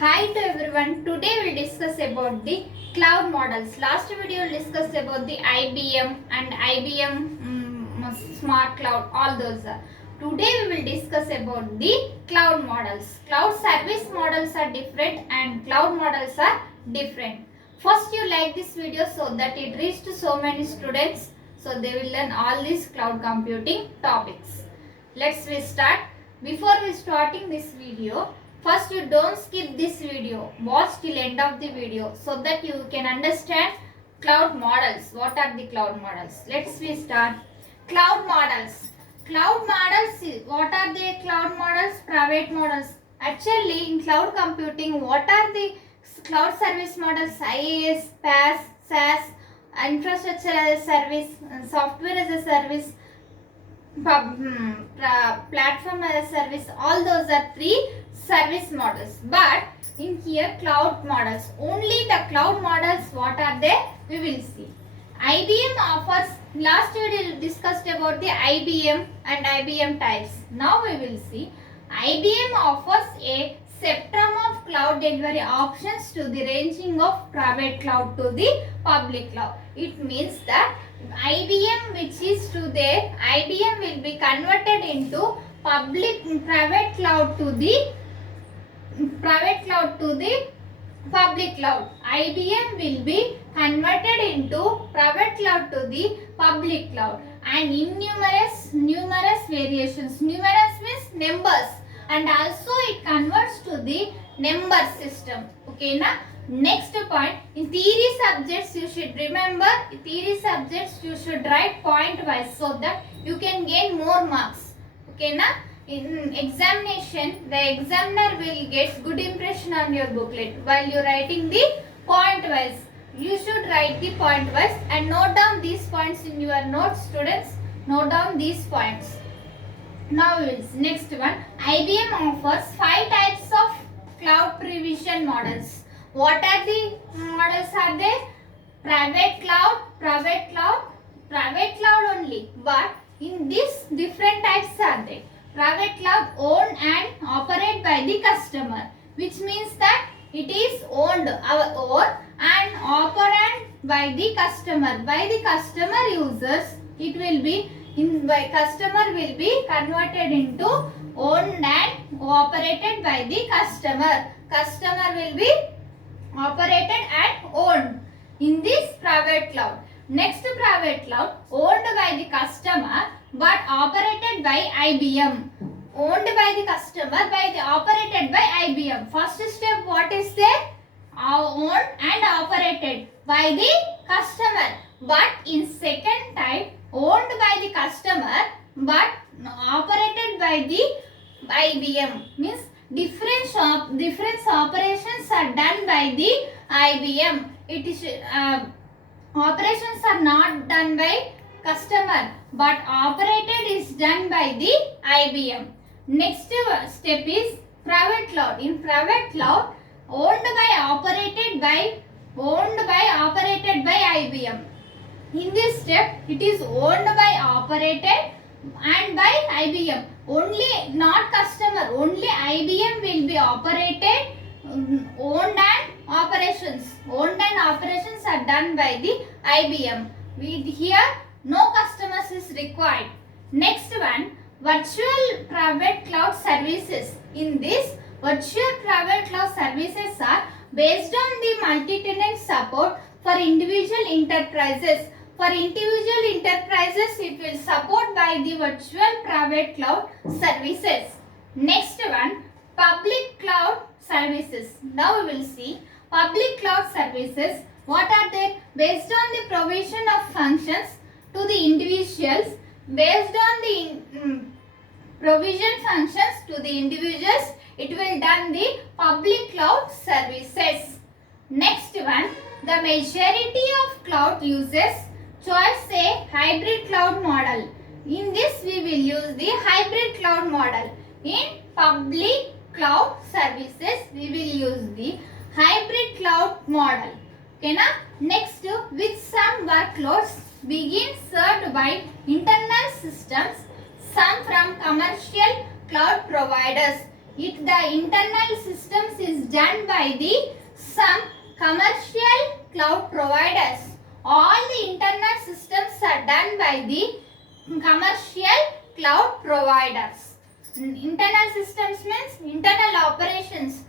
Hi to everyone. Today we'll discuss about the cloud models. Last video we discussed about the IBM and IBM Smart Cloud, all those. Today we will discuss about the cloud models. Cloud service models are different and cloud models are different. First you like this video so that it reached to so many students, so they will learn all these cloud computing topics. Let's start. Before we starting this video, first you don't skip this video. Watch till end of the video so that you can understand cloud models. What are the cloud models? Let's start. Cloud models. Cloud models, what are the cloud models? Private models. Actually in cloud computing, what are the cloud service models? IaaS, PaaS, SaaS, infrastructure as a service, software as a service, platform as a service. All those are three service models. But in here cloud models, only the cloud models, what are they? We will see. IBM offers, last video we discussed about the IBM and IBM types. Now we will see. IBM offers a spectrum of cloud delivery options to the ranging of private cloud to the public cloud. It means that IBM which is to there, IBM will be converted into private cloud to the public cloud. IBM will be converted into private cloud to the public cloud, and in numerous variations. Numerous means numbers, and also it converts to the number system. Okay na? Next point, in theory subjects you should remember, theory subjects you should write point wise so that you can gain more marks. Okay na? In examination, the examiner will get good impression on your booklet while you are writing the point wise. You should write the point wise and note down these points in your notes, students. Note down these points. Now is next one. IBM offers 5 types of cloud provision models. What are the models are there? Private cloud only. But in this different types are there. Private cloud owned and operated by the customer, which means that it is owned and operated by the customer. By the customer users, it will be customer will be converted into owned and operated by the customer. Customer will be operated and owned in this private cloud. Next private cloud owned by the customer but operated by IBM. Owned by the customer operated by IBM. First step, what is there? Owned and operated by the customer. But in second type, owned by the customer but operated by the IBM. Means different operations are done by the IBM. It is operations are not done by customer but operated is done by the IBM. Next step is private cloud. In private cloud, owned by operated by IBM. In this step, it is owned by operated and by IBM. Only not customer, only IBM will be operated. Owned and operations are done by the IBM. Here no customers is required. Next one, virtual private cloud services. In this, virtual private cloud services are based on the multi-tenant support for individual enterprises. For individual enterprises, it will support by the virtual private cloud services. Next one, public cloud services. Now we will see public cloud services. What are they? Based on the provision of functions to the individuals, based on the provision functions to the individuals, it will done the public cloud services. Next one, the majority of cloud users choose a hybrid cloud model. In this we will use the hybrid cloud model. In public cloud services we will use the hybrid cloud model. Okay na? Next, with some workloads begin served by internal systems, some from commercial cloud providers. the internal systems is done by the some commercial cloud providers. All the internal systems are done by the commercial cloud providers. Internal systems means internal operations.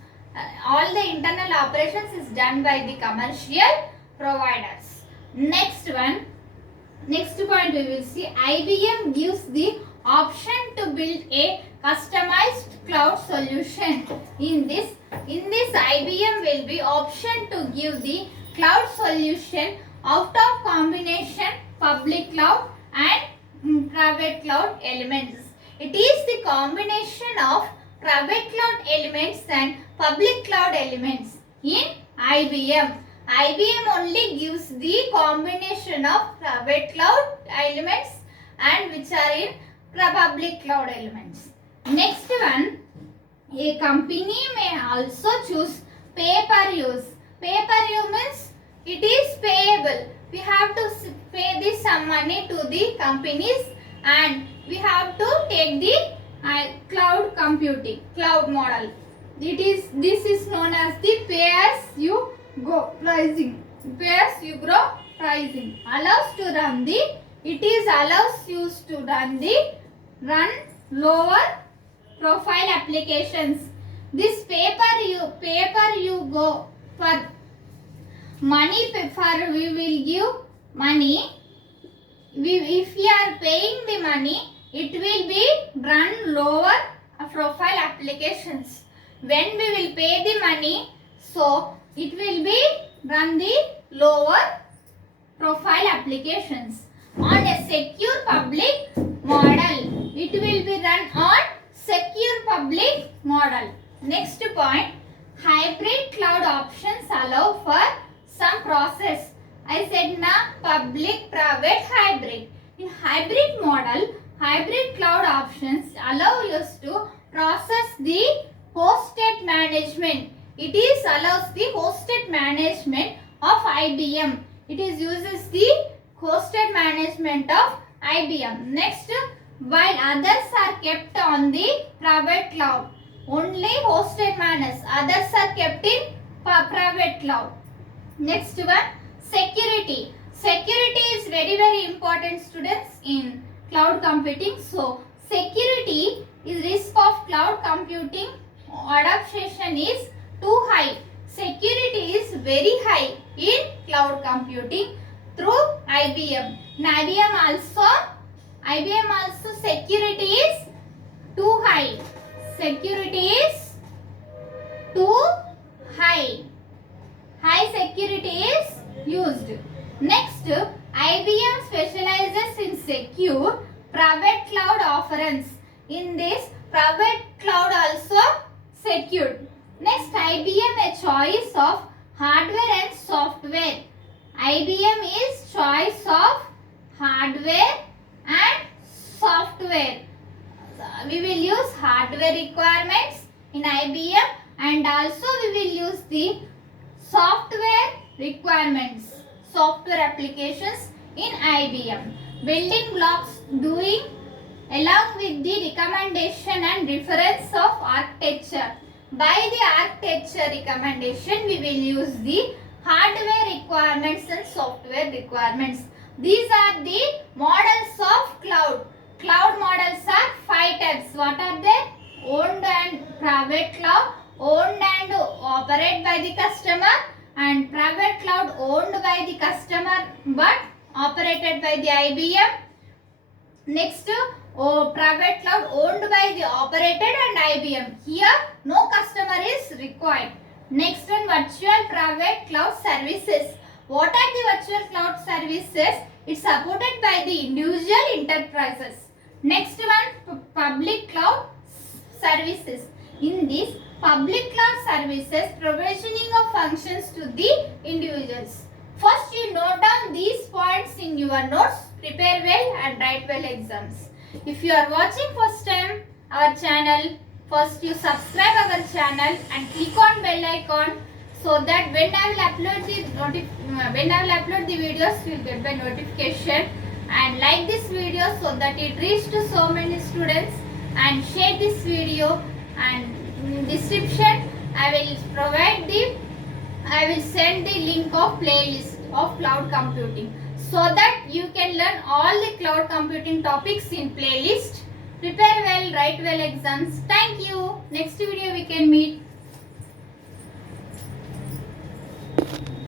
All the internal operations is done by the commercial providers. Next point we will see, IBM gives the option to build a customized cloud solution. In this IBM will be option to give the cloud solution out of combination public cloud and private cloud elements. It is the combination of private cloud elements and public cloud elements in IBM. IBM only gives the combination of private cloud elements and which are in public cloud elements. Next one, a company may also choose pay-per-use. Pay-per-use means it is payable. We have to pay this some money to the companies and we have to take the cloud computing, cloud model. This is known as the pay as you go pricing. Pay as you grow pricing. Allows to run the, it is allows you to run lower profile applications. This paper you go for money, for we will give money. If we are paying the money, it will be run lower profile applications. When we will pay the money, so it will be run the lower profile applications. On a secure public model, it will be run on secure public model. Next point, hybrid cloud options allow for some process. I said na public, private, hybrid. In hybrid model, hybrid cloud options allow us to process the hosted management. It is allows the hosted management of IBM. It is uses the hosted management of IBM. Next, while others are kept on the private cloud, only hosted managed. Others are kept in private cloud. Next one, security. Security is very important, students, in cloud computing. So security is risk of cloud computing adaptation is too high. Security is very high in cloud computing through IBM. In IBM also security is too high. Security is too high. High security is used. Next, IBM specializes in secure private cloud offerings. In this, private cloud also secured. Next, IBM a choice of hardware and software. IBM is choice of hardware and software. We will use hardware requirements in IBM and also we will use the software requirements, software applications in IBM. Building blocks doing along with the recommendation and reference of architecture. By the architecture recommendation, we will use the hardware requirements and software requirements. These are the models of cloud. Cloud models are 5 types. What are they? Owned and private cloud, owned and operated by the customer, and private cloud owned by the customer but operated by the IBM. Next, private cloud owned by the operated and IBM. Here no customer is required. Next one, virtual private cloud services. What are the virtual cloud services? It's supported by the individual enterprises. Next one, public cloud services. In this public cloud services, provisioning of functions to the individuals. First, you note down these points in your notes. Prepare well and write well exams. If you are watching first time our channel, first you subscribe our channel and click on bell icon so that when I will upload the videos, you will get the notification. And like this video so that it reaches to so many students, and share this video and description I will send the link of playlist of cloud computing, so that you can learn all the cloud computing topics in playlist. Prepare well, write well exams. Thank you. Next video we can meet.